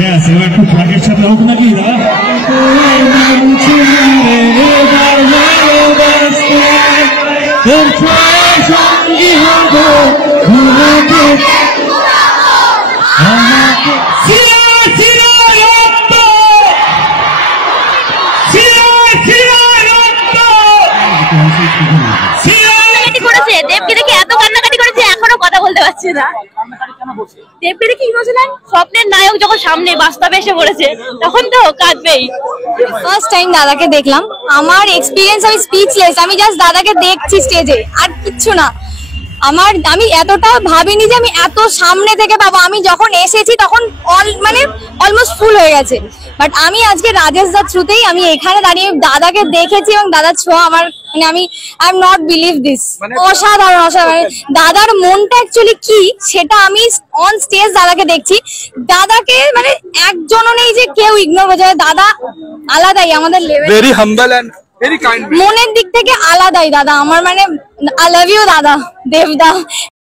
Yes, এবার খুব ভাগের সাথে হোক নাকি দেবকে দেখে এত কান্নাকাটি করেছে, এখনো কথা বলতে পারছে না। দেবকে দেখে ইমোশনাল, স্বপ্নের নায়ক যখন সামনে বাস্তবে এসে পড়েছে তখন তো কাঁদবেই। ফার্স্ট টাইম দাদাকে দেখলাম, আমার এক্সপিরিয়েন্স আমি স্পিচলেস। আমি জাস্ট দাদাকে দেখছি স্টেজে, আর কিচ্ছু না। আমি এতটা ভাবিনি যে আমি এত সামনে থেকে পাবো। আমি যখন এসেছি তখন অলমোস্ট ফুল হয়ে গেছে, বাট আমি আজকে রাজেশ দার থ্রুতেই আমি এখানে দাঁড়িয়ে দাদাকে দেখেছি এবং দাদার ছোঁয়া আমার I am not believe this. অসাধারণ অসাধারণ। দাদার মনটা অ্যাকচুয়ালি কি সেটা আমি অন স্টেজ দাদাকে দেখছি। দাদাকে একজনও নেই যে কেউ ইগনোর করে যাবে। দাদা আলাদাই, আমাদের level, very humble and very kind. মনের দিক থেকে আলাদাই দাদা আমার। আই লাভ ইউ দাদা, দেবদা।